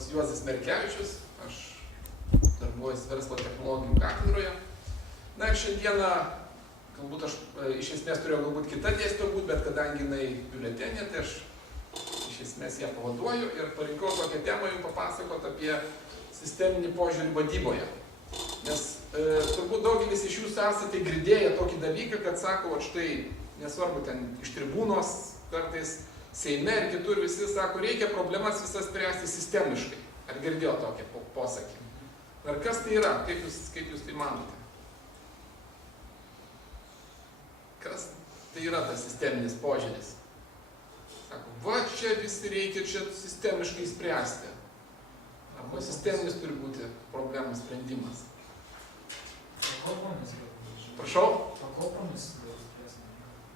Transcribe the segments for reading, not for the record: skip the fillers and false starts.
pats Juozas Merkevičius, aš darbuojuosi verslo technologijų katedroje. Na ir šiandieną, galbūt aš iš esmės turėjau galbūt kitą dėstytoją būt, bet kadangi jinai biuletenė, tai aš iš esmės ją pavaduoju ir parinkau tokią temą jums papasakot apie sisteminį požiūrį vadyboje. Nes turbūt daugelis iš jūsų esate girdėję tokį dalyką, kad sako, o štai nesvarbu ten iš tribūnos, kartais Seime ir kitur visi sako, reikia problemas visas spręsti sistemiškai. Ar girdėjo tokią posakį? Ar kas tai yra? Kaip jūs tai manote? Kas tai yra tas sisteminis požiūris? Sako, va čia visi reikia čia sistemiškai spręsti. Arba sisteminis turi būti problemų sprendimas. Prašau?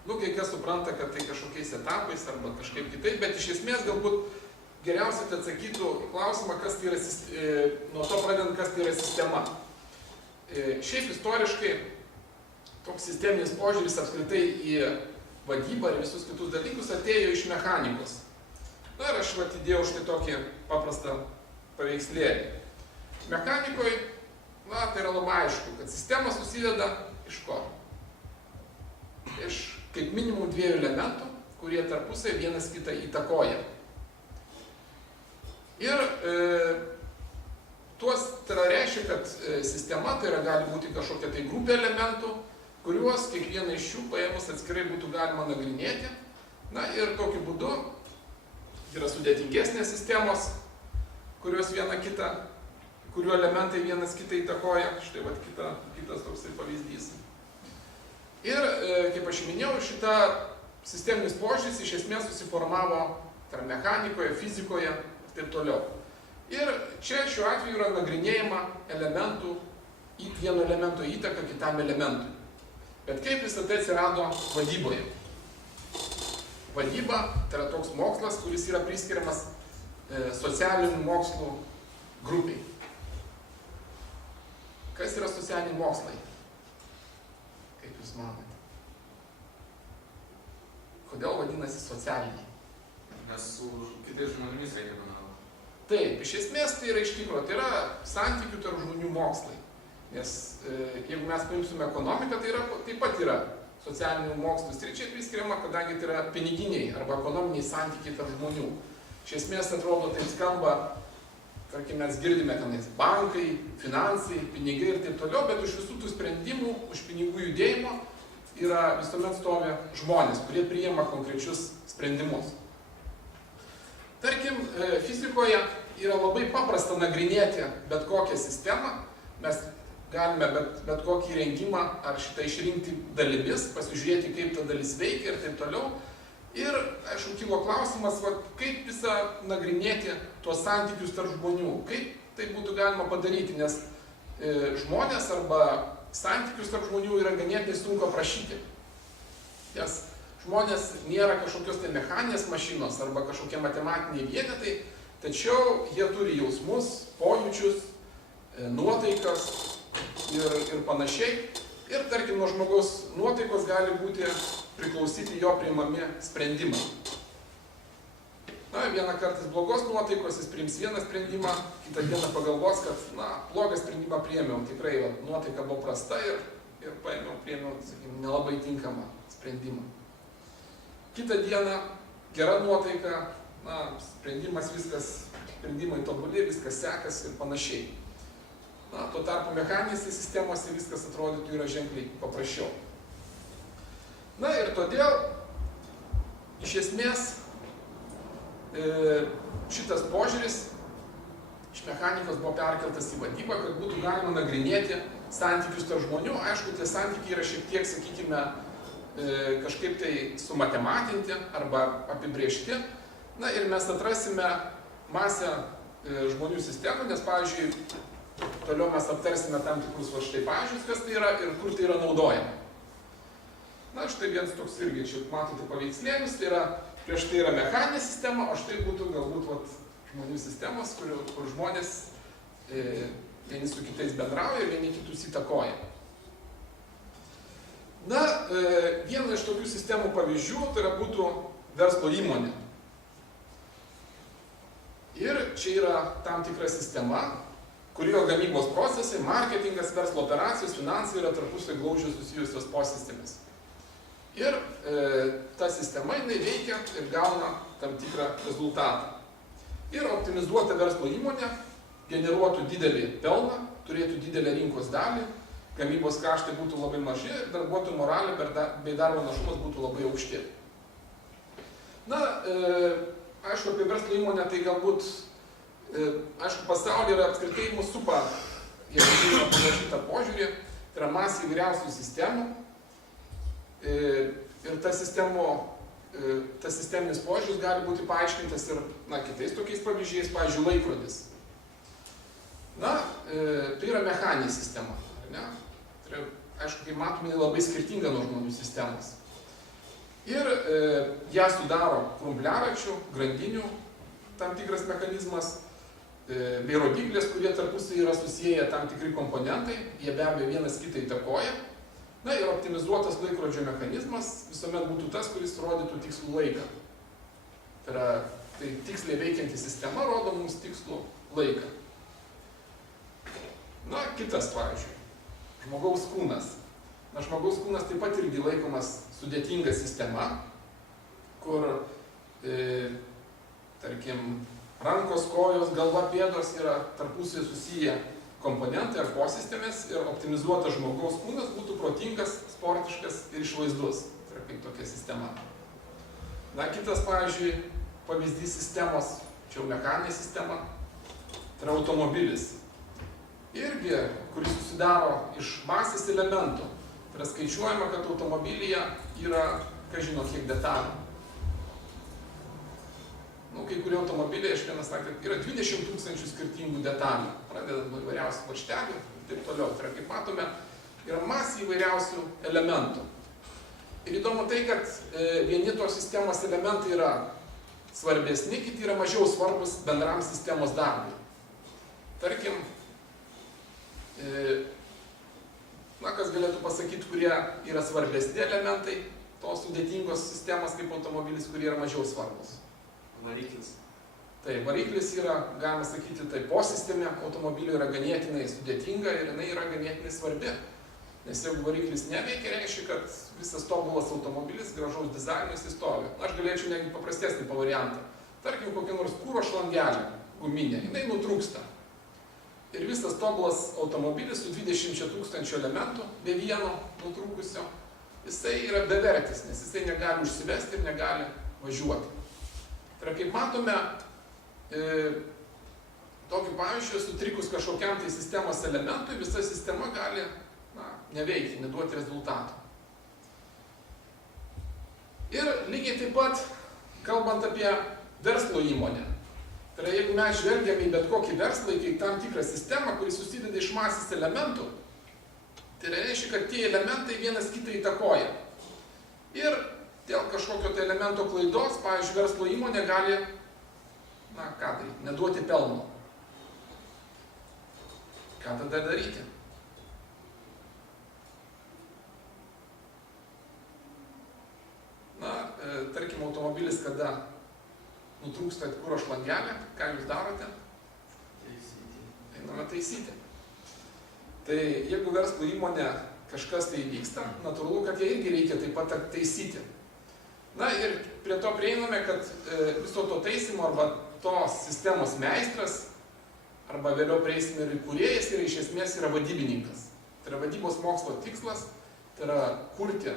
Kai kas supranta, kad tai kažkokiais etapais arba kažkaip kitaip, bet iš esmės galbūt geriausiai atsakytų į klausimą, kas tai yra, nuo to pradedant, kas tai yra sistema. Šiaip istoriškai toks sisteminis požiūris apskritai į vadybą ir visus kitus dalykus atėjo iš mechanikos. Na ir aš atidėjau štai tokį paprastą paveikslėlį. Mechanikoje, tai yra labai aišku, kad sistema susideda iš ko? Iš kaip minimum 2 elementų, kurie tarpusai vienas kitą įtakoja. Ir tai reiškia, kad sistema tai yra gali būti kažkokia tai grupė elementų, kuriuos kiekvieną iš jų paėmus atskirai būtų galima nagrinėti. Na ir tokiu būdu yra sudėtingesnės sistemos, kurių elementai vienas kitą įtakoja. Štai kitas toksai pavyzdys. Ir, kaip aš minėjau, šita sisteminis požiūris iš esmės susiformavo tarp mechanikoje, fizikoje ir taip toliau. Ir čia šiuo atveju yra nagrinėjama vieno elemento įtaka kitam elementui. Bet kaip visą tai atsirado vadyboje? Vadyba tai yra toks mokslas, kuris yra priskiriamas socialinių mokslų grupiai. Kas yra socialiniai mokslai? Kaip jūs manote? Kodėl vadinasi socialiniai? Nes su kitais žmonėmis reikia bendrauti. Taip, iš esmės tai yra iš tikro, tai yra santykių tarp žmonių mokslai. Nes jeigu mes paimsime ekonomiką, tai taip pat yra socialinių mokslų sričiai priskiriama, kadangi tai yra piniginiai arba ekonominiai santykiai tarp žmonių. Iš esmės atrodo, tai skamba, tarkim, mes girdime tenais bankai, finansai, pinigai ir taip toliau, bet už visų tų sprendimų, už pinigų judėjimo yra visuomet stovi žmonės, kurie priima konkrečius sprendimus. Tarkim, fizikoje yra labai paprasta nagrinėti bet kokią sistemą, mes galime bet kokį įrengimą ar šitą išrinkti dalimis, pasižiūrėti, kaip ta dalis veikia ir taip toliau. Ir, aišku, kilo klausimas, kaip visą nagrinėti tuos santykius tarp žmonių, kaip tai būtų galima padaryti, nes žmonės arba santykius tarp žmonių yra ganėtinai sunku aprašyti. Nes žmonės nėra kažkokios tai mechaninės mašinos arba kažkokie matematiniai vienetai, tačiau jie turi jausmus, pojūčius, nuotaikas ir panašiai. Ir, tarkim, nuo žmogaus nuotaikos gali būti priklausyti jo priimami sprendimai. Na, vieną kartą blogos nuotaikos jis priims vieną sprendimą, kitą dieną pagalvos, kad, blogą sprendimą priėmiau, tikrai nuotaika buvo prasta ir priėmiau, sakykime, nelabai tinkamą sprendimą. Kitą dieną gera nuotaika, sprendimai tobuli, viskas sekasi ir panašiai. Tuo tarpu mechaninėse sistemose viskas atrodytų yra ženkliai paprasčiau. Na ir todėl, iš esmės, šitas požiūris iš mechanikos buvo perkeltas į vadybą, kad būtų galima nagrinėti santykius tarp žmonių. Aišku, tie santykiai yra šiek tiek, sakykime, kažkaip tai sumatematinti arba apibrėžti. Na ir mes atrasime masę žmonių sistemų, nes, pavyzdžiui, toliau mes aptarsime tam tikrus štai pavyzdžius, kas tai yra ir kur tai yra naudojama. Na, štai vienas toks irgi, čia matote paveikslėlius, tai yra, prieš tai yra mechaninė sistema, o štai būtų galbūt žmonių sistemos, kur žmonės vieni su kitais bendrauja ir vieni kitus įtakoja. Na, viena iš tokių sistemų pavyzdžių tai yra būtų verslo įmonė. Ir čia yra tam tikra sistema, kurio gamybos procesai, marketingas, verslo operacijos, finansai yra tarpusai glaudžiai susijusios posistemės. Ir ta sistema jinai veikia ir gauna tam tikrą rezultatą. Ir optimizuota verslo įmonė generuotų didelį pelną, turėtų didelę rinkos dalį, gamybos kaštai būtų labai maži ir darbuotojų moralė bei darbo našumas būtų labai aukšti. Na, aišku, apie verslo įmonę tai galbūt, aišku, pasaulyje yra apskritai mūsų supa, jeigu turime panašytą požiūrį, tai yra masė įvairiausių sistemų ir tas sisteminis požiūris gali būti paaiškintas ir kitais tokiais pavyzdžiais, pavyzdžiui, laikrodis. Na, tai yra mechaninė sistema, ne? Tai yra, aišku, kaip matome, labai skirtinga nuo žmonių sistemos. Ir ją sudaro krumpliaračių, grandinių tam tikras mechanizmas, bei rodiklės, kurie tarpusai yra susieję tam tikri komponentai, jie be abejo vienas kitą įtakoja. Na ir optimizuotas laikrodžio mechanizmas visuomet būtų tas, kuris rodytų tikslų laiką. Tai yra, tai tiksliai veikianti sistema rodo mums tikslų laiką. Na, kitas, pavyzdžiui, žmogaus kūnas. Na, žmogaus kūnas taip pat irgi laikomas sudėtinga sistema, kur, tarkim, rankos, kojos, galva, pėdos yra tarpusai susiję komponentai ar posistemės ir optimizuotas žmogaus kūnas būtų protingas, sportiškas ir išvaizdus. Tai yra kaip tokia sistema. Na, kitas, pavyzdžiui, pavyzdys sistemos, čia jau mechaninė sistema, tai yra automobilis. Irgi, kuris susidaro iš masės elementų. Tai yra skaičiuojama, kad automobilyje yra, ką žino, kiek detalių. Nu, kai kurie automobiliai, aš vienas sakė, yra 20 000 skirtingų detalių, pradedant nuo įvairiausių varžtelių ir taip toliau. Tai yra, kaip matome, yra masė įvairiausių elementų. Ir įdomu tai, kad vieni tos sistemos elementai yra svarbesni, kiti yra mažiau svarbus bendram sistemos darbui. Tarkim, na, kas galėtų pasakyti, kurie yra svarbesni elementai tos sudėtingos sistemos kaip automobilis, kurie yra mažiau svarbus. Variklis. Tai variklis yra, galima sakyti, tai posistemė automobilio yra ganėtinai sudėtinga ir jinai yra ganėtinai svarbi. Nes jeigu variklis neveikia, reiškia, kad visas tobulas automobilis gražaus dizaino jis stovi. Aš galėčiau netgi paprastesnį variantą. Tarkim, kokią nors kuro šlangelę guminę, jinai nutrūksta. Ir visas tobulas automobilis su 20 000 elementų, be vieno nutrūkusio, jisai yra bevertis, nes jisai negali užsivesti ir negali važiuoti. Tai yra, kaip matome, tokiu pavyzdžiu, sutrikus kažkokiam tai sistemos elementui, visa sistema gali neveikti, neduoti rezultatų. Ir lygiai taip pat, kalbant apie verslo įmonę, tai yra, jeigu mes žvelgiame į bet kokį verslą, kaip tam tikrą sistemą, kuris susideda iš masės elementų, tai reiškia, kad tie elementai vienas kitą įtakoja. Ir dėl kažkokio tai elemento klaidos, pavyzdžiui, verslo įmonė gali, ką daryti, neduoti pelno. Ką tada daryti? Na, tarkim, automobilis, kada nutrūksta kuro šlangelė, ką jūs darote? Taisyti. Einame taisyti. Tai jeigu verslo įmonė kažkas tai vyksta, natūralu, kad ją irgi reikia taip pat taisyti. Na ir prie to prieiname, kad viso to taisymo arba tos sistemos meistras, arba vėliau prieisime ir kūrėjas, yra iš esmės yra vadybininkas. Tai yra vadybos mokslo tikslas, tai yra kurti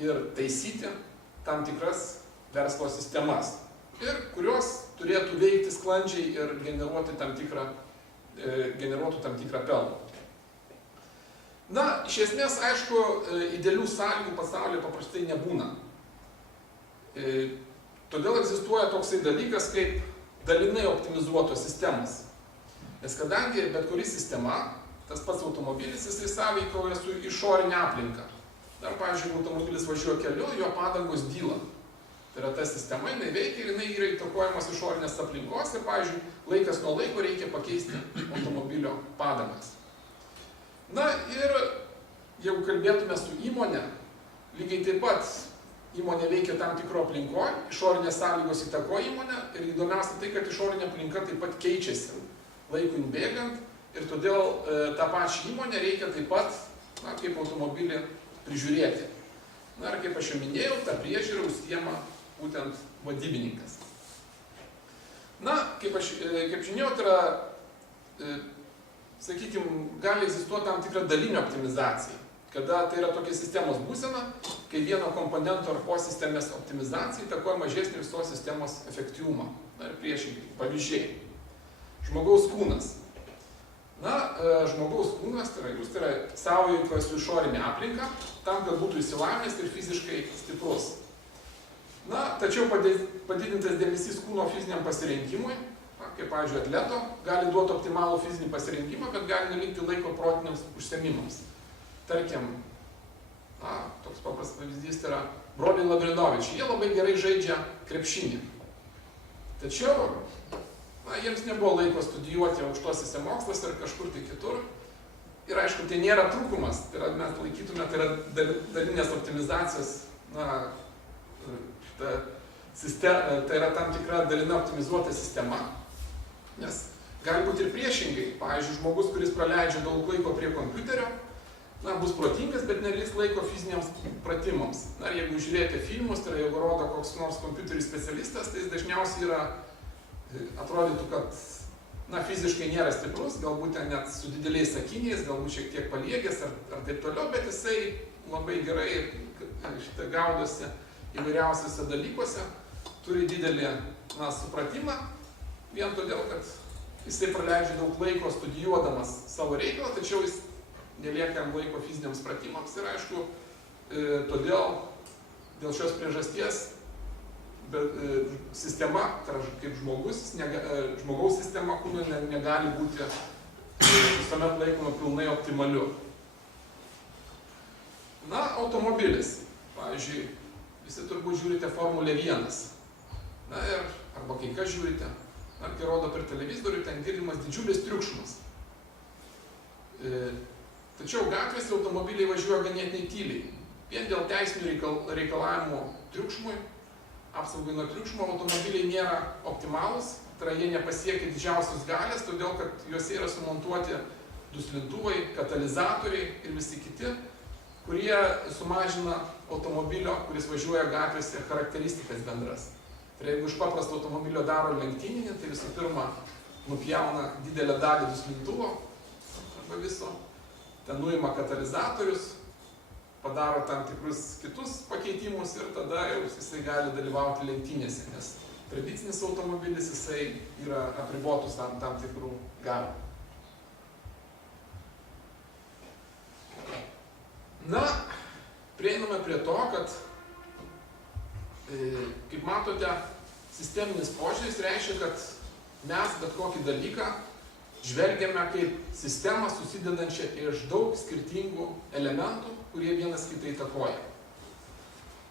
ir taisyti tam tikras verslo sistemas. Ir kurios turėtų veikti sklandžiai ir generuotų tam tikrą pelną. Na, iš esmės, aišku, idealių sąlygų pasaulyje paprastai nebūna. Todėl egzistuoja toksai dalykas kaip dalinai optimizuotos sistemos. Nes kadangi bet kuri sistema, tas pats automobilis, jisai sąveikauja su išorinė aplinka. Dar, pavyzdžiui, automobilis važiuoja keliu, jo padangos dyla. Tai yra ta sistema, jinai veikia ir jinai yra įtakojamas išorinės aplinkos ir, pavyzdžiui, laikas nuo laiko reikia pakeisti automobilio padangas. Na ir jeigu kalbėtume su įmonė, lygiai taip pat įmonė veikia tam tikro aplinkoje, išorinės sąlygos įtakoja įmonę ir įdomiausia tai, kad išorinė aplinka taip pat keičiasi laikui bėgant ir todėl tą pačią įmonę reikia taip pat, kaip automobilį prižiūrėti. Na ir kaip aš jau minėjau, tą priežiūrą užsiema būtent vadybininkas. Na, kaip žinėjau, tai yra, sakykime, gali egzistuoti tam tikra dalinė optimizacija, kada tai yra tokia sistemos būsena, kai vieno komponento ar posistemės optimizacija įtakoja mažesnį visos sistemos efektyvumą. Na ir priešingai, pavyzdžiai. Žmogaus kūnas. Na, žmogaus kūnas, tai yra sąveikauja su išorinė aplinka, tam, kad būtų išsilavinęs ir fiziškai stiprus. Na, tačiau padidintas dėmesys kūno fiziniam pasirinkimui, kaip, pavyzdžiui, atleto, gali duoti optimalų fizinį pasirinkimą, bet gali nelikti laiko protiniams užsiėmimams. Tarkim, toks paprastas pavyzdys yra broliai Lavrinovičiai. Jie labai gerai žaidžia krepšinį. Tačiau, jiems nebuvo laiko studijuoti aukštosiuose moksluose ar kažkur tai kitur. Ir aišku, tai nėra trūkumas, tai yra, mes laikytume, tai yra dalinės optimizacijos, tai yra tam tikra dalina optimizuota sistema. Nes gali būti ir priešingai. Pavyzdžiui, žmogus, kuris praleidžia daug laiko prie kompiuterio, bus protingas, bet neliks laiko fiziniams pratimams. Na, jeigu žiūrėjote filmus, tai jeigu rodo koks nors kompiuterių specialistas, tai jis dažniausiai yra, atrodytų, kad fiziškai nėra stiprus, galbūt net su dideliais sakiniais, galbūt šiek tiek paliegęs ar taip toliau, bet jisai labai gerai gaudosi įvairiausiuose dalykuose, turi didelį supratimą, vien todėl, kad jisai praleidžia daug laiko studijuodamas savo reikalą, tačiau jis nelieka jam laiko fiziniams pratimams ir aišku, todėl dėl šios priežasties sistema, kaip žmogaus sistema kūno negali būti visuomet laikoma pilnai optimaliu. Na, automobilis. Pavyzdžiui, visi turbūt žiūrite Formulę 1. Na ir, arba kai ką žiūrite, kai rodo per televizorių, ten girdimas didžiulis triukšmas. Tačiau gatvėse automobiliai važiuoja ganėtinai tyliai. Vien dėl teisinių reikalavimų triukšmui, apsaugai nuo triukšmo, automobiliai nėra optimalūs, tai yra jie nepasiekia didžiausios galios, todėl kad juose yra sumontuoti duslintuvai, katalizatoriai ir visi kiti, kurie sumažina automobilio, kuris važiuoja gatvėse, charakteristikas bendras. Tai jeigu iš paprasto automobilio daro lenktyninį, tai visų pirma nupjauna didelę dalį duslintuvo arba viso, ten nuima katalizatorius, padaro tam tikrus kitus pakeitimus ir tada jau jisai gali dalyvauti lenktynėse, nes tradicinis automobilis jisai yra apribotus tam tikrų galių. Na, prieiname prie to, kad kaip matote, sisteminis požiūris reiškia, kad mes bet kokį dalyką žvelgiame kaip sistemą susidedančią iš daug skirtingų elementų, kurie vienas kitą įtakoja.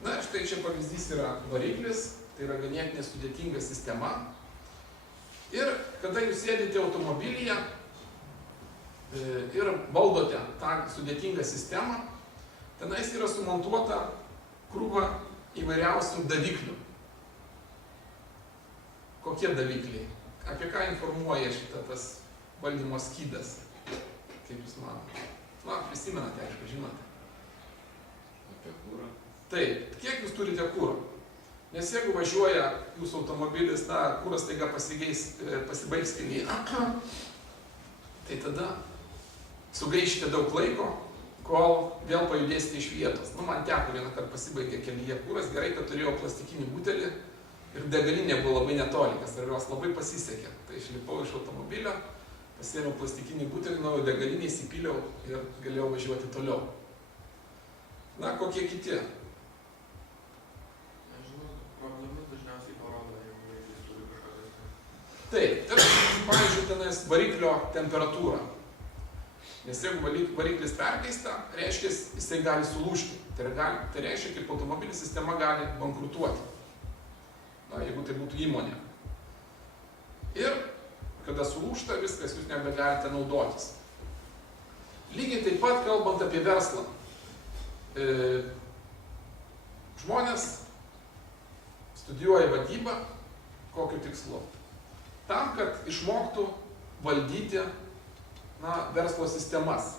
Na ir štai čia pavyzdys yra variklis, tai yra ganėtinai sudėtinga sistema. Ir kada jūs sėdite automobilyje ir valdote tą sudėtingą sistemą, tenais yra sumontuota krūva įvairiausių daviklių. Kokie davikliai? Apie ką informuoja tas valdymo skydas? Kaip jūs manote? Na, prisimenate, aišku, žinote. Apie kūrą. Taip, kiek jūs turite kūro? Nes jeigu važiuoja jūsų automobilis, kūras taiga pasibaigs kelyje, tai tada sugaišite daug laiko, kol vėl pajudėsite iš vietos. Man teko vieną kartą pasibaigė kelyje kūras, gerai, kad turėjau plastikinį butelį ir degalinė buvo labai netoli, kas labai pasisekė. Tai išlipau iš automobilio, pasiėmiau plastikinį butelį, nuėjau degalinį, įsipyliau ir galėjau važiuoti toliau. Na, kokie kiti? Nežinau, problemas dažniausiai parodo, jeigu jis turi kažkokias. Taip, pavyzdžiui, tenais variklio temperatūra. Nes jeigu variklis perkaista, reiškia, jisai gali sulūžti. Tai reiškia, kaip automobilis sistema gali bankrutuoti. Jeigu tai būtų įmonė. Ir kada sulūžta viskas, jūs nebegalite naudotis. Lygiai taip pat, kalbant apie verslą. Žmonės studijuoja vadybą, kokiu tikslu? Tam, kad išmoktų valdyti verslo sistemas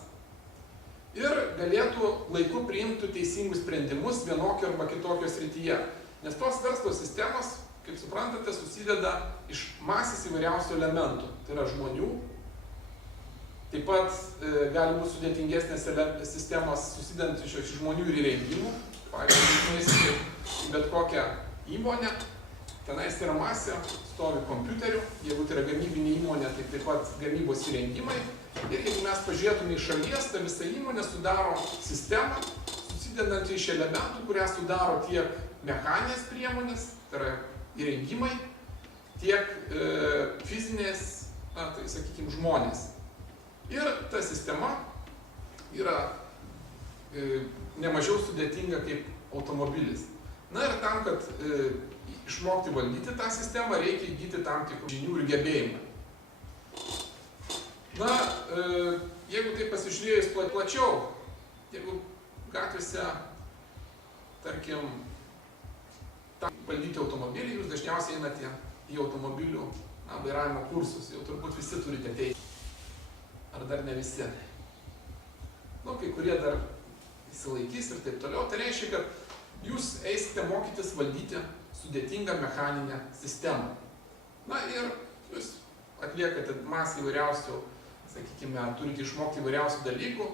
ir galėtų laiku priimti teisingus sprendimus vienokio arba kitokio srityje. Nes tos verslo sistemos, kaip suprantate, susideda iš masės įvairiausių elementų. Tai yra žmonių, taip pat gali būti sudėtingesnės sistemos susidedančios iš žmonių ir įrengimų. Pavyzdžiui, bet kokią įmonę, tenais yra masė, stovi kompiuterių, jeigu tai yra gamybinė įmonė, tai taip pat gamybos įrengimai. Ir jeigu mes pažiūrėtume iš šalies, tai visa įmonė sudaro sistemą, susidedantį iš elementų, kurią sudaro tiek mechaninės priemonės, tai yra įrengimai, tiek fizinės, tai sakykime, žmonės. Ir ta sistema yra nemažiau sudėtinga kaip automobilis. Ir tam, kad išmokti valdyti tą sistemą, reikia įgyti tam tikrų žinių ir gebėjimų. Jeigu tai pasižiūrėjus plačiau, jeigu gatvėse, tarkim, valdyti automobilį, jūs dažniausiai einate į automobilių vairavimo kursus, jau turbūt visi turite teisę. Ar dar ne visi? Kai kurie dar įsilaikys ir taip toliau. Tai reiškia, kad jūs eisite mokytis valdyti sudėtingą mechaninę sistemą. Ir jūs atliekate masę įvairiausių, sakykime, turite išmokti įvairiausių dalykų,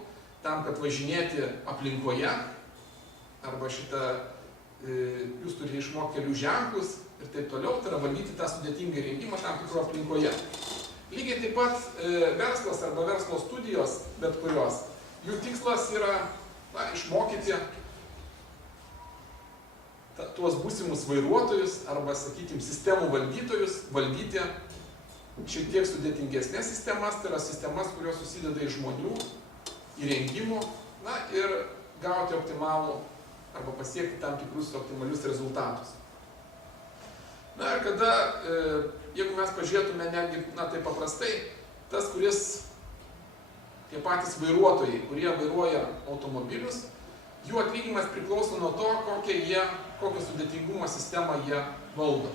tam, kad važinėti aplinkoje, arba jūs turite išmokti kelių ženklus ir taip toliau, tai yra valdyti tą sudėtingą įrengimą tam tikrų aplinkoje. Lygiai taip pat verslas arba verslo studijos, bet kurios, jų tikslas yra išmokyti tuos būsimus vairuotojus arba, sakykime, sistemų valdytojus valdyti šiek tiek sudėtingesnės sistemas, tai yra sistemas, kurios susideda iš žmonių, įrengimų, ir gauti optimalų arba pasiekti tam tikrus optimalius rezultatus. Ir kada, jeigu mes pažiūrėtume netgi, taip paprastai, tas, tie patys vairuotojai, kurie vairuoja automobilius, jų atlyginimas priklauso nuo to, kokio sudėtingumo sistemą jie valdo.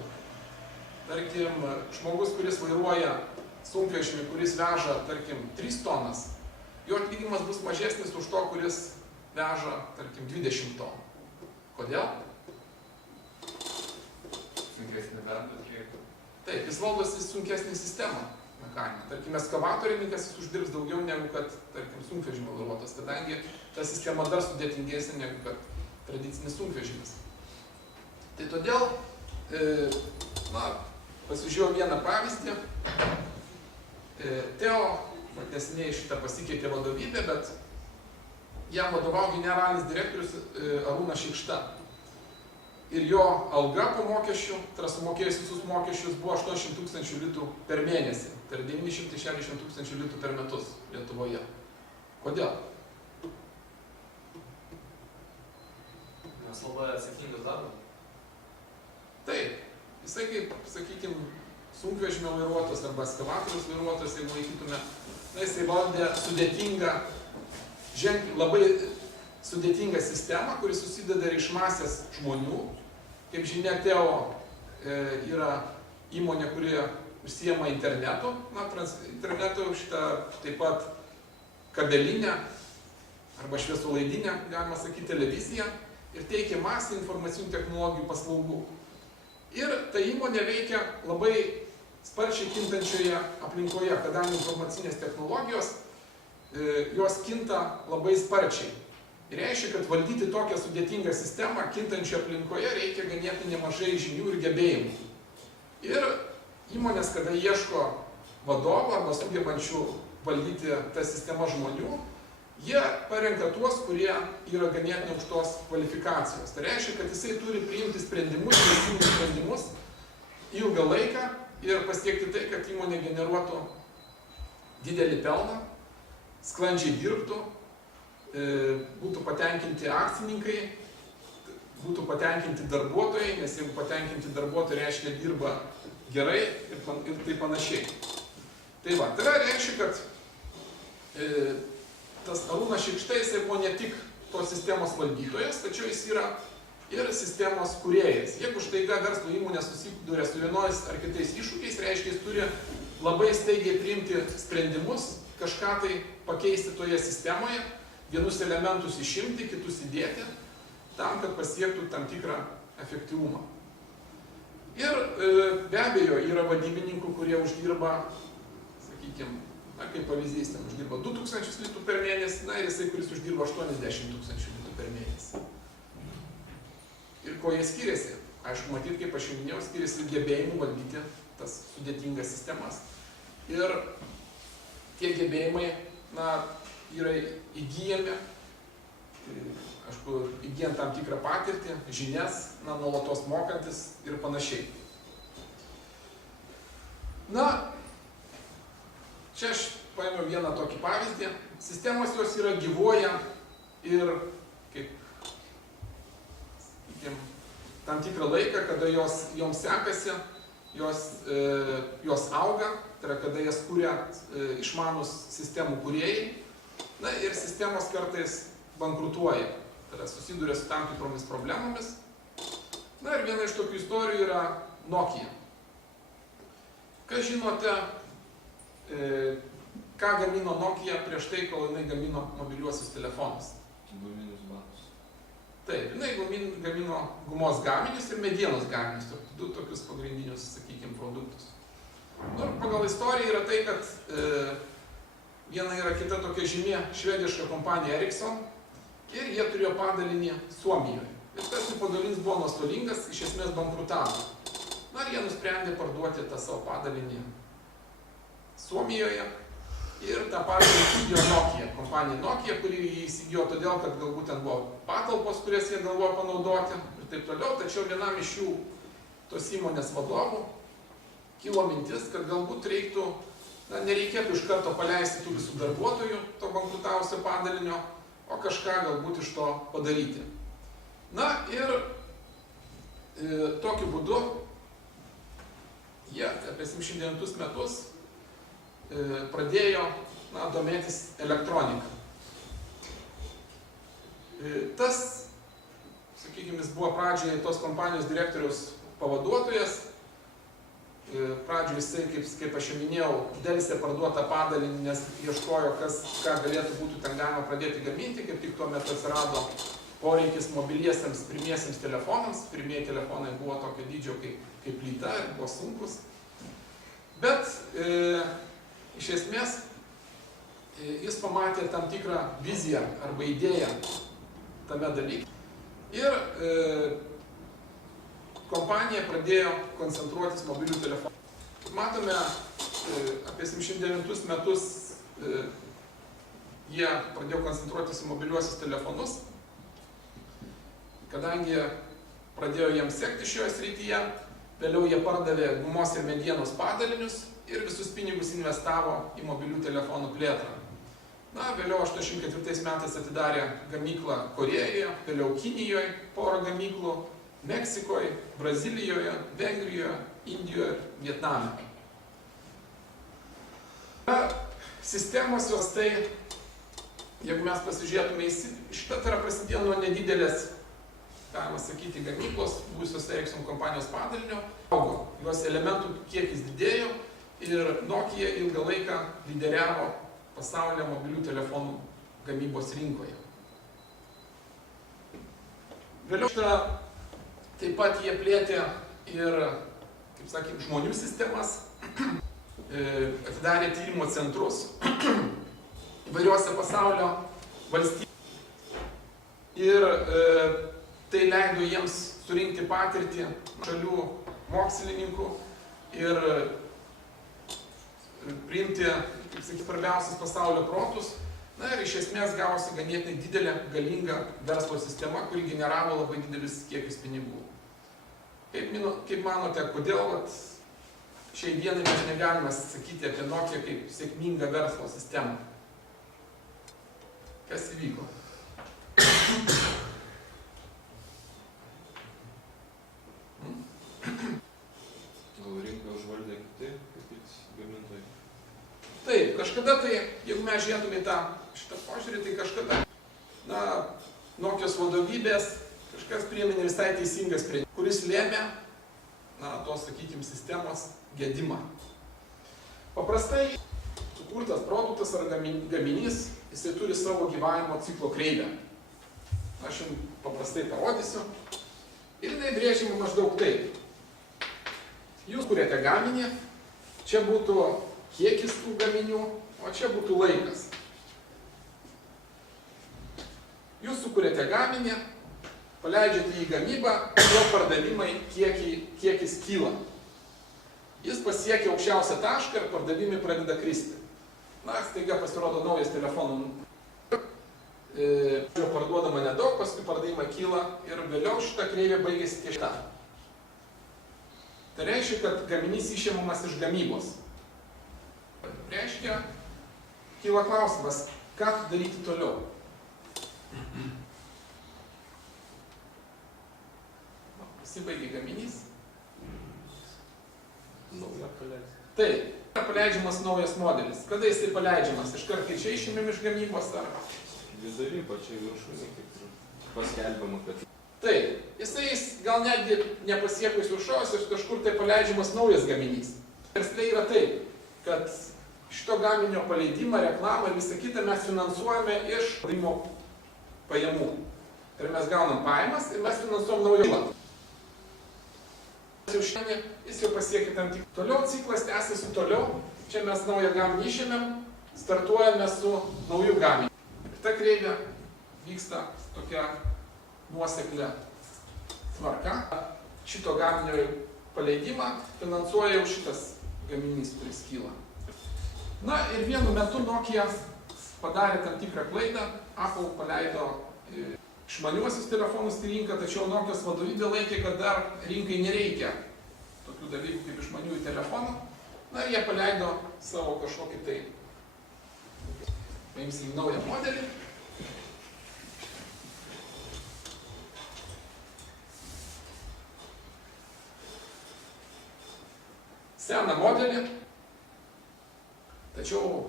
Tarkim, žmogus, kuris vairuoja sunkvežimį, kuris veža, tarkim, 3 tonas, jo atlyginimas bus mažesnis už to, kuris veža, tarkim, 20 tonų. Kodėl? Sunkesnį darbą atlieka. Taip, jis valdosi sunkesnį sistemą mechaninę. Tarkim, ekskavatorininkas jis uždirbs daugiau negu kad, tarkim, sunkvežimio vairuotojas, kadangi ta sistema dar sudėtingesnė negu kad tradicinis sunkvežimis. Tai todėl, pasižiūrėjau vieną pavyzdį. Teo, neseniai šitą pasikeitė vadovybė, bet jam vadovavo generalinis direktorius Arūnas Šikšta. Ir jo alga po mokesčių, tai yra sumokėjus visus mokesčius, buvo 800 000 litų per mėnesį. Tai yra 960 000 litų per metus Lietuvoje. Kodėl? Nes labai atsakingas darbas. Taip, jisai kaip, sakykime, sunkvežimio vairuotojas arba ekskavatoriaus vairuotojas, jeigu laikytume, jisai valdė sudėtingą, labai sudėtingą sistemą, kuri susideda iš masės žmonių. Kaip žinia, Teo yra įmonė, kuri užsiema internetu, internetu šitą taip pat kabelinę arba šviesolaidinę, galima sakyti, televiziją ir teikia masę informacinių technologijų paslaugų. Ir ta įmonė veikia labai sparčiai kintančioje aplinkoje, kadangi informacinės technologijos jos kinta labai sparčiai. Ir reiškia, kad valdyti tokią sudėtingą sistemą kintančioje aplinkoje reikia ganėti nemažai žinių ir gebėjimų. Ir įmonės, kada ieško vadovų arba sugebančių valdyti tą sistemą žmonių, jie parenka tuos, kurie yra ganėtinai aukštos kvalifikacijos. Tai reiškia, kad jisai turi priimti sprendimus, teisingus sprendimus ilgą laiką ir pasiekti tai, kad įmonė generuotų didelį pelną, sklandžiai dirbtų, būtų patenkinti akcininkai, būtų patenkinti darbuotojai, nes jeigu patenkinti darbuotojai reiškia dirba gerai ir tai panašiai. Tai va, tai reiškia, kad tas Arūnas Šikšta, jisai buvo ne tik tos sistemos valdytojas, tačiau jis yra ir sistemos kūrėjas. Jeigu štaiga verslo įmonė susiduria su vienais ar kitais iššūkiais, reiškia, jis turi labai staigiai priimti sprendimus, kažką tai pakeisti toje sistemoje, vienus elementus išimti, kitus įdėti, tam, kad pasiektų tam tikrą efektyvumą. Ir be abejo, yra vadybininkų, kurie uždirba, sakykime, kaip pavyzdys, ten uždirba 2000 litų per mėnesį, na ir jisai, kuris uždirba 80 000 litų per mėnesį. Ir kuo jie skiriasi? Aišku, matyti, kaip aš jau minėjau, skiriasi gebėjimu valdyti tas sudėtingas sistemas. Ir tie gebėjimai, na, yra įgyjami, aišku, įgyjant tam tikrą patirtį, žinias, na, nuolatos mokantis ir panašiai. Na, čia aš paėmiau vieną tokį pavyzdį. Sistemos jos yra gyvuoja ir kaip tam tikrą laiką, kada joms sekasi, jos auga, tai yra kada jas kūrė išmanus sistemų kūrėjai. Na ir sistemos kartais bankrutuoja, tai yra susiduria su tam tikromis problemomis. Na ir viena iš tokių istorijų yra Nokia. Kas žinote, ką gamino Nokia prieš tai, kol jinai gamino mobiliuosius telefonus? Guminius batus. Taip, jinai gamino gumos gaminius ir medienos gaminius, du tokius pagrindinius, sakykime, produktus. Nu, pagal istoriją yra tai, kad viena yra kita tokia žymė švediška kompanija Ericsson ir jie turėjo padalinį Suomijoje. Ir tas jų padalinys buvo nuostolingas, iš esmės bankrutavo. Na ir jie nusprendė parduoti tą savo padalinį Suomijoje ir tą padalinį įsigijo Nokia, kompanija Nokia, kuri jį įsigijo todėl, kad galbūt ten buvo patalpos, kurias jie galvojo panaudoti ir taip toliau, tačiau vienam iš jų tos įmonės vadovų kilo mintis, kad galbūt reiktų, na, nereikėtų iš karto paleisti tų visų darbuotojų to bankrutavusio padalinio, o kažką galbūt iš to padaryti. Na ir tokiu būdu jie apie 79 metus pradėjo, na, domėtis elektroniką. Tas, sakykime, jis buvo pradžioje tos kompanijos direktoriaus pavaduotojas. Pradžioje jisai, kaip aš jau minėjau, delsė parduotą padalinį, nes ieškojo, ką galėtų būti ten galima pradėti gaminti, kaip tik tuo metu atsirado poreikis mobiliesiems pirmiesiems telefonams. Pirmieji telefonai buvo tokio dydžio kaip plyta ir buvo sunkus. Bet iš esmės jis pamatė tam tikrą viziją arba idėją tame dalyke. Ir kompanija pradėjo koncentruotis mobilių telefonų. Matome, apie 79 metus jie pradėjo koncentruotis į mobiliuosius telefonus. Kadangi pradėjo jiems sekti šioje srityje, vėliau jie pardavė gumos ir medienos padalinius ir visus pinigus investavo į mobilių telefonų plėtrą. Na, vėliau 84 metais atidarė gamyklą Korėjoje, vėliau Kinijoje, porą gamyklų, Meksikoje, Brazilijoje, Vengrijoje, Indijoje ir Vietname. Sistemos jos tai, jeigu mes pasižiūrėtume į šitą, tai yra prasidėjo nuo nedidelės, galima sakyti, gamyklos, buvusios Ericsson kompanijos padalinio, augo. Jos elementų kiekis didėjo ir Nokia ilgą laiką lyderiavo pasaulyje mobilių telefonų gamybos rinkoje. Vėliau šitą taip pat jie plėtė ir, kaip sakė, žmonių sistemas, atidarė tyrimo centrus įvairiuose pasaulio valstybėse. Ir tai leido jiems surinkti patirtį šalių mokslininkų ir priimti, kaip sakyti, svarbiausius pasaulio protus. Na ir iš esmės gavosi ganėtinai didelė, galinga verslo sistema, kuri generavo labai didelius kiekius pinigų. Kaip manote, kodėl šiai dienai mes negalime sakyti apie Nokia kaip sėkmingą verslo sistemą? Kas įvyko? Gal rinką užvaldė kiti, kaip gamintojai? Taip, kažkada tai, jeigu mes žiūrėtume šitą požiūrį, tai kažkada, na, Nokios vadovybės kažkas priėmė ne visai teisingą sprendimą, kuris lėmė, tos, sakykime, sistemos gedimą. Paprastai sukurtas produktas ar gaminys, jisai turi savo gyvavimo ciklo kreivę. Aš jums paprastai parodysiu. Ir jinai brėžiama maždaug taip. Jūs kuriate gaminį, čia būtų kiekis tų gaminių, o čia būtų laikas. Jūs sukuriate gaminį, paleidžiate į gamybą, jo pardavimai kiekis kyla. Jis pasiekia aukščiausią tašką ir pardavimai pradeda kristi. Staiga pasirodo naujas telefonų. Jo parduodama nedaug, paskui pardavimai kyla ir vėliau šita kreivė baigėsi ties tą. Tai reiškia, kad gaminys išimamas iš gamybos. Reiškia, kyla klausimas, ką daryti toliau. Pasibaigė gaminys. Taip, paleidžiamas naujas modelis. Kada jisai paleidžiamas? Iškart kai čia išimėm iš gamybos ar? Vizualiai pačiai viršūnė, kaip paskelbiama, kad... Taip, jisai gal netgi nepasiekus viršaus ir kažkur tai paleidžiamas naujas gaminys. Versle yra taip, kad šito gaminio paleidimą, reklamą ir visą kitą mes finansuojame iš pardavimo pajamų. Ir mes gaunam pajamas ir mes finansuojam naują. Jis jau pasiekė tam tik. Toliau ciklas tęsiasi toliau. Čia mes naują gaminį išėmėm, startuojame su nauju gaminiu. Ir ta kreivė vyksta tokia nuoseklė tvarka. Šito gaminio paleidimą finansuoja jau šitas gaminys, kuris kyla. Na ir vienu metu Nokia padarė tam tikrą klaidą. Apple paleido išmaniuosius telefonus į rinką, tačiau Nokios vadovybė laikė, kad dar rinkai nereikia tokių dalykų kaip išmaniųjų telefonų. Na ir jie paleido savo kažkokį tai, paimsim naują modelį. Seną modelį, tačiau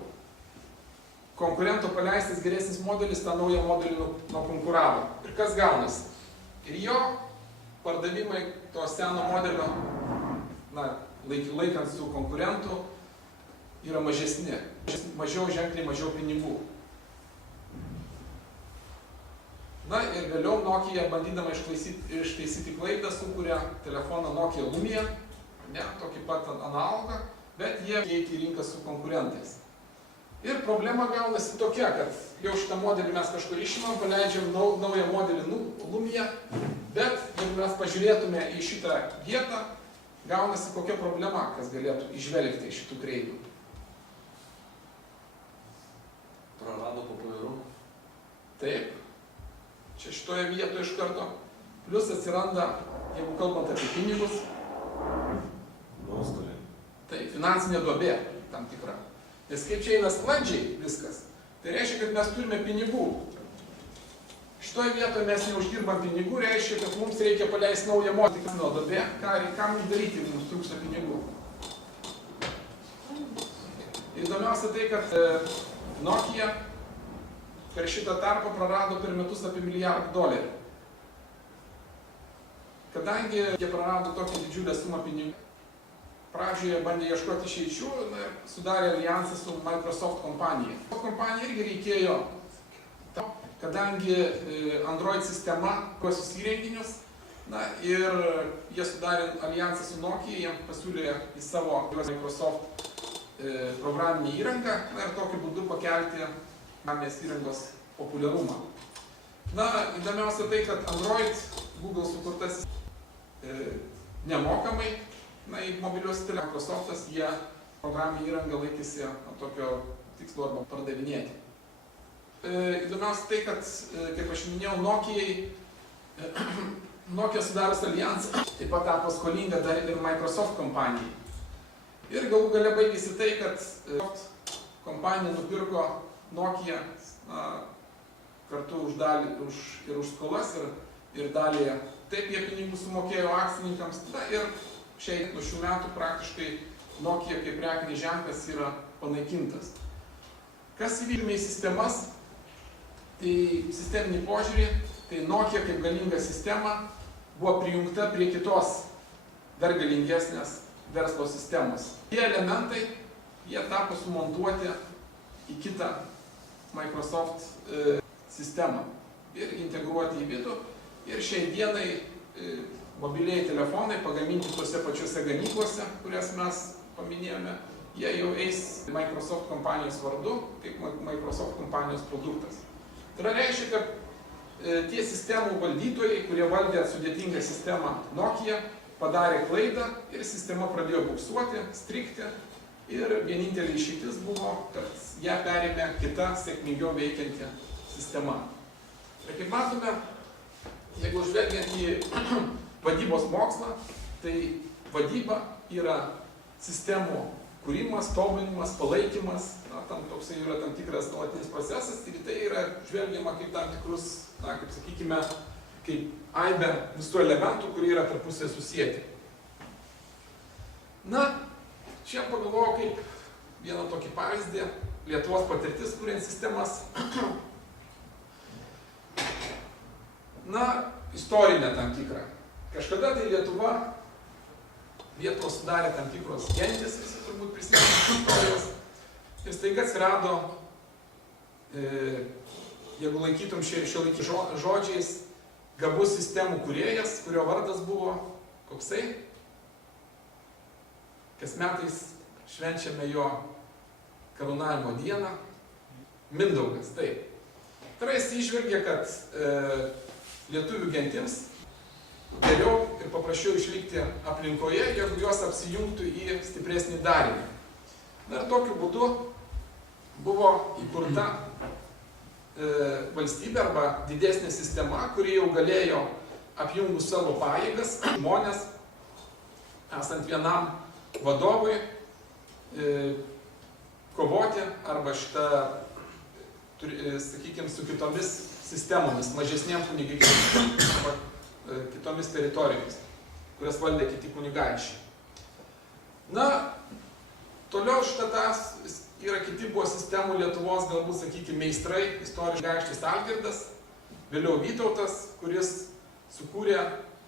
konkurento paleistas geresnis modelis tą naują modelį nukonkuravo. Ir kas gaunasi? Ir jo pardavimai to seno modelio, laikant su konkurentu, yra mažesni. Ženkliai mažiau pinigų. Na ir vėliau Nokia, bandydama ištaisyti klaidą, sukuria telefoną Nokia Lumia, tokį pat analogą, bet jie eiti į rinką su konkurentais. Ir problema gaunasi tokia, kad jau šitą modelį mes kažkur išimam, paleidžiam naują modelį Lumia, bet jeigu mes pažiūrėtume į šitą vietą, gaunasi kokia problema, kas galėtų išvelgti iš šitų kreivių. Prarado populiarumą. Taip. Čia šitoje vietoje iš karto. Plius atsiranda, jeigu kalbant apie pinigus, nuostoliai. Tai finansinė duobė tam tikra. Nes kaip čia eina sklandžiai viskas, tai reiškia, kad mes turime pinigų. Šitoje vietoje mes neuždirbam pinigų, reiškia, kad mums reikia paleisti naują modelį. Finansinė duobė, ką mums daryti, jeigu mums trūksta pinigų. Įdomiausia tai, kad Nokia per šitą tarpą prarado per metus apie $1 milijardą. Kadangi jie prarado tokią didžiulę sumą pinigų, pradžioje bandė ieškoti išeičių, sudarė alijansą su Microsoft kompanija. Kompanija irgi reikėjo, kadangi Android sistema tuos įrenginius, ir jie sudarė alijansą su Nokia, jiems pasiūlė į savo Microsoft programinį įrangą ir tokiu būdu pakelti programinės įrangos populiarumą. Įdomiausia tai, kad Android Google sukurtas nemokamai, į mobiliuosius telefonus Microsoftas jie programinį įrangą laikėsi tokio tikslo arba pardavinėti. Įdomiausia tai, kad, kaip aš minėjau, Nokia sudarus alijansą, taip pat tapo skolinga dar ir Microsoft kompanijai. Ir galų gale baigėsi tai, kad kompanija nupirko Nokia kartu už dalį ir už skolas ir dalį, taip jie pinigų sumokėjo akcininkams. Ir šiai nuo šių metų praktiškai Nokia kaip prekinis ženklas yra panaikintas. Kas įvykdome į sistemas, tai sisteminį požiūrį tai Nokia kaip galinga sistema buvo prijungta prie kitos dar galingesnės verslo sistemos. Tie elementai, jie tapo sumontuoti į kitą Microsoft sistemą ir integruoti į vidų. Ir šiai dienai mobiliai telefonai pagaminti tuose pačiuose gamyklose, kurias mes paminėjome, jie jau eis Microsoft kompanijos vardu, kaip Microsoft kompanijos produktas. Tai reiškia, kad tie sistemų valdytojai, kurie valdė sudėtingą sistemą Nokia, padarė klaidą ir sistema pradėjo buksuoti, strigti ir vienintelė išeitis buvo, kad ją perėmė kita sėkmingiau veikianti sistema. Ir kaip matome, jeigu žvelgiant į vadybos mokslą, tai vadyba yra sistemų kūrimas, tobulinimas, palaikymas, tam toksai yra tam tikras nuolatinis procesas ir tai yra žvelgiama kaip tam tikrus, kaip sakykime, kaip aibė visų elementų, kurie yra tarpusai susijęti. Čia pagalvojau kaip vieną tokį pavyzdį, Lietuvos patirtis, kuriant sistemas. Istorinė tam tikra. Kažkada tai Lietuvos sudarė tam tikros gentis, visi turbūt prisimena istorijos. Ir staiga atsirado, jeigu laikytum šiuolaikiniais žodžiais, gabus sistemų kūrėjas, kurio vardas buvo koksai. Kas metais švenčiame jo karūnavimo dieną. Mindaugas, taip. Tai jis įžvelgė, kad lietuvių gentims geriau ir paprasčiau išlikti aplinkoje, jeigu jos apsijungtų į stipresnį darinį. Ir tokiu būdu buvo įkurta valstybė arba didesnė sistema, kuri jau galėjo apjungus savo pajėgas, žmonės, esant vienam vadovui, kovoti arba sakykime, su kitomis sistemomis, mažesnėm kunigaikštystėm arba kitomis teritorijomis, kurias valdė kiti kunigaikščiai. Toliau yra kiti buvo sistemų Lietuvos, galbūt, sakykime, meistrai, istoriškai kunigaikštis Algirdas, vėliau Vytautas, kuris sukūrė,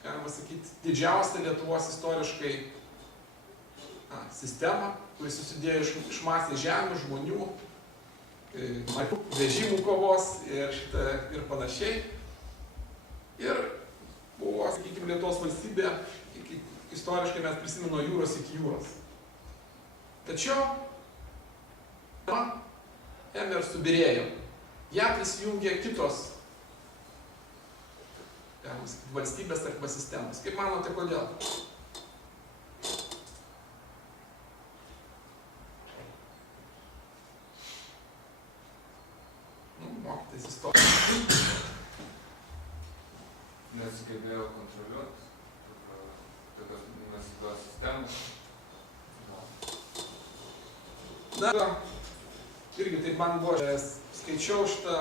galima sakyti, didžiausią Lietuvos istoriškai sistemą, kuris susidėjo iš masės žemių, žmonių, vežimų kovos ir panašiai. Ir buvo, sakykime, Lietuvos valstybė, istoriškai mes prisimenu nuo jūros iki jūros. Tačiau ėmė ir subirėjo. Ja prisijungė kitos valstybės arba sistemos. Kaip manote, kodėl? Mokytis istorijos. Nesugebėjo kontroliuoti tokios nuoseklios sistemos. Irgi taip man buvo, skaičiau šitą,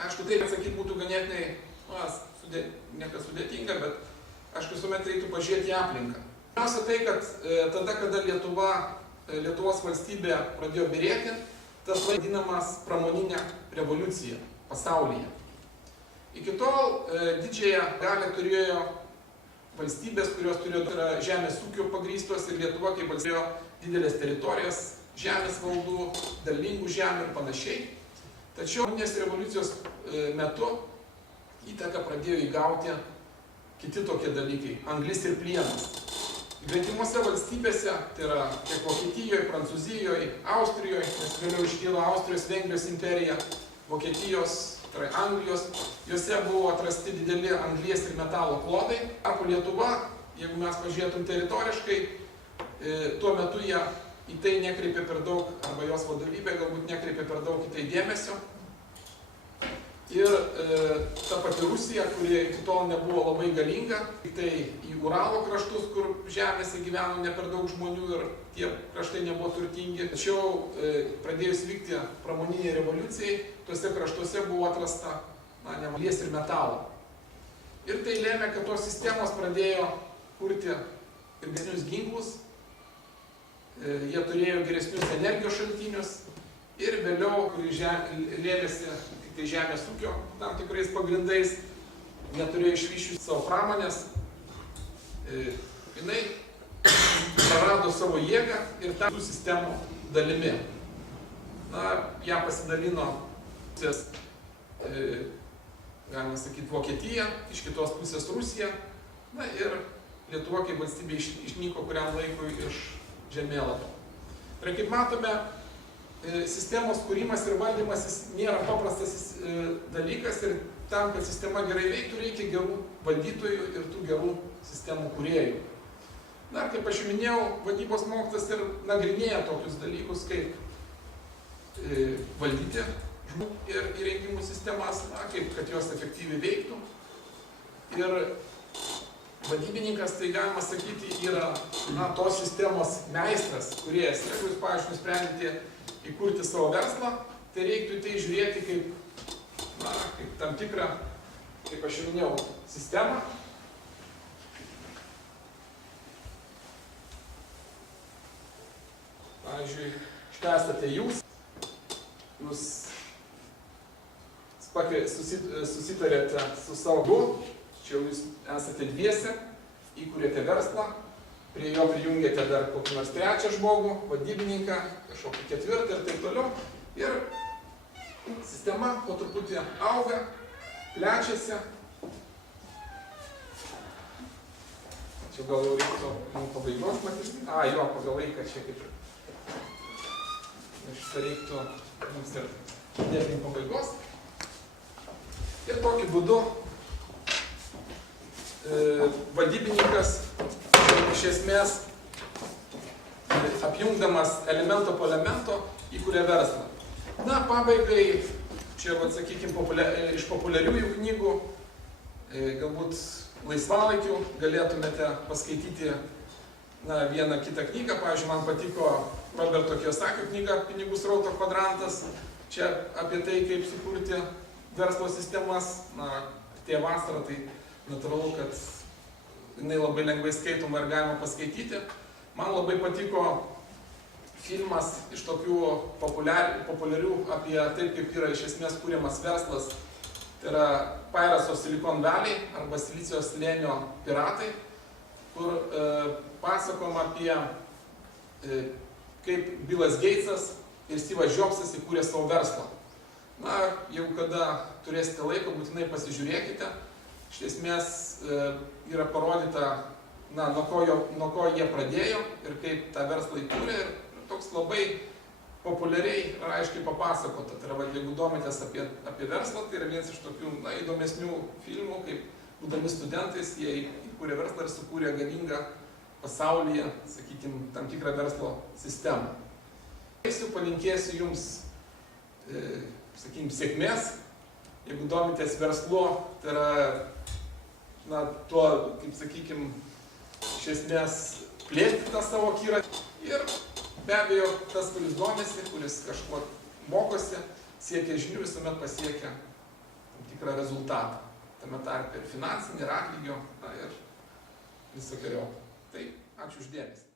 aišku, taip atsakyti būtų ganėtinai, niekas sudėtinga, bet aišku, visuomet reiktų pažiūrėti į aplinką. Pirmiausia tai, kad tada, kada Lietuvos valstybė pradėjo byrėti, tas vadinamas pramoninė revoliucija pasaulyje. Iki tol didžiąją galią turėjo valstybės, kurios turėjo žemės ūkio pagrįstos ir Lietuva kaip valstybė didelės teritorijos, žemės valdų, derlingų žemių ir panašiai. Tačiau pramoninės revoliucijos metu įtaką pradėjo įgauti kiti tokie dalykai – anglis ir plienas. Gretimuose valstybėse, tai yra tiek Vokietijoje, Prancūzijoje, Austrijoje, nes vėliau iškyla Austrijos, Vengrijos imperija, Vokietijos, tai yra Anglijos, juose buvo atrasti dideli anglies ir metalo klodai. Arba Lietuva, jeigu mes pažiūrėtum teritoriškai, tuo metu jie į tai nekreipė per daug, arba jos vadovybė galbūt nekreipė per daug į tai dėmesio. Ir ta pati Rusija, kuri iki tol nebuvo labai galinga, tik tai į Uralo kraštus, kur žemėse gyveno ne per daug žmonių ir tie kraštai nebuvo turtingi. Tačiau pradėjus vykti pramoniniai revoliucijai, tuose kraštuose buvo atrasta anglies ir metalo. Ir tai lėmė, kad tos sistemos pradėjo kurti ir geresnius ginklus, jie turėjo geresnius energijos šaltinius ir vėliau, kurį lėmėsi tai žemės ūkio tam tikrais pagrindais, neturėjo išvyščiusi savo pramonės, jinai prarado savo jėgą ir tam sistemų dalimi. Na, ją pasidalino, galima sakyti, Vokietija, iš kitos pusės Rusija, na ir Lietuva kaip valstybė išnyko kuriam laikui iš žemėlapio. Ir kaip matome, sistemos kūrimas ir valdymas nėra paprastas dalykas ir tam, kad sistema gerai veiktų, reikia gerų valdytojų ir tų gerų sistemų kūrėjų. Na, kaip aš minėjau, vadybos mokslas ir nagrinėja tokius dalykus, kaip valdyti ir įrengimų sistemas, na, kaip kad jos efektyviai veiktų. Ir vadybininkas, tai galima sakyti, yra tos sistemos meistras, kuriejas. Jeigu jūs, pavyzdžiui, nusprendėte įkurti savo verslą, tai reiktų į tai žiūrėti kaip tam tikrą, kaip aš minėjau, sistemą. Pavyzdžiui, štai esate jūs susitarėte su savo, čia jūs esate dviese, įkūrėte verslą, prie jo prijungėte dar kokį nors trečią žmogų, vadybininką, kažkokį ketvirtą ir taip toliau. Ir sistema po truputį auga, plečiasi. Čia gal jau reiktų pabaigos matyti. Jo, pagal laiką čia kaip ir. Šitą reiktų mums ir dėti pabaigos. Ir tokiu būdu vadybininkas iš esmės apjungdamas elemento po elemento įkuria verslą. Na, pabaigai, čia, sakykime, iš populiariųjų knygų, galbūt laisvalaikių galėtumėte paskaityti vieną kitą knygą. Pavyzdžiui, man patiko Roberto Kiyosakio knyga Pinigų srauto kvadrantas. Čia apie tai, kaip sukurti verslo sistemas. Artėja vasara, tai natūralu, kad jinai labai lengvai skaitoma ir galima paskaityti. Man labai patiko filmas iš tokių populiarių apie taip, kaip yra iš esmės kūriamas verslas. Tai yra Pirates of Silicon Valley arba Silicijos slėnio piratai, kur pasakoma apie kaip Billas Gatesas ir Steve'as Jobsas įkūrė savo verslą. Na, jau kada turėsite laiko, būtinai pasižiūrėkite. Iš esmės yra parodyta, nuo ko jie pradėjo ir kaip tą verslą įkūrė. Ir toks labai populiariai ir aiškiai papasakota. Tai yra, jeigu domitės apie verslą, tai yra vienas iš tokių įdomesnių filmų, kaip būdami studentais, jie įkūrė verslą ir sukūrė galingą pasaulyje, sakykime, tam tikrą verslo sistemą. Palinkėsiu jums, sakykime, sėkmės. Jeigu domitės verslu, tai yra, tuo, kaip sakykime, iš esmės plėsti tą savo akiratį. Ir be abejo, tas, kuris domisi, kuris kažkuo mokosi, siekia žinių, visuomet pasiekia tam tikrą rezultatą. Tame tarpe ir finansinį, ir atlygio, ir visokiojo. Tai ačiū už dėmesį.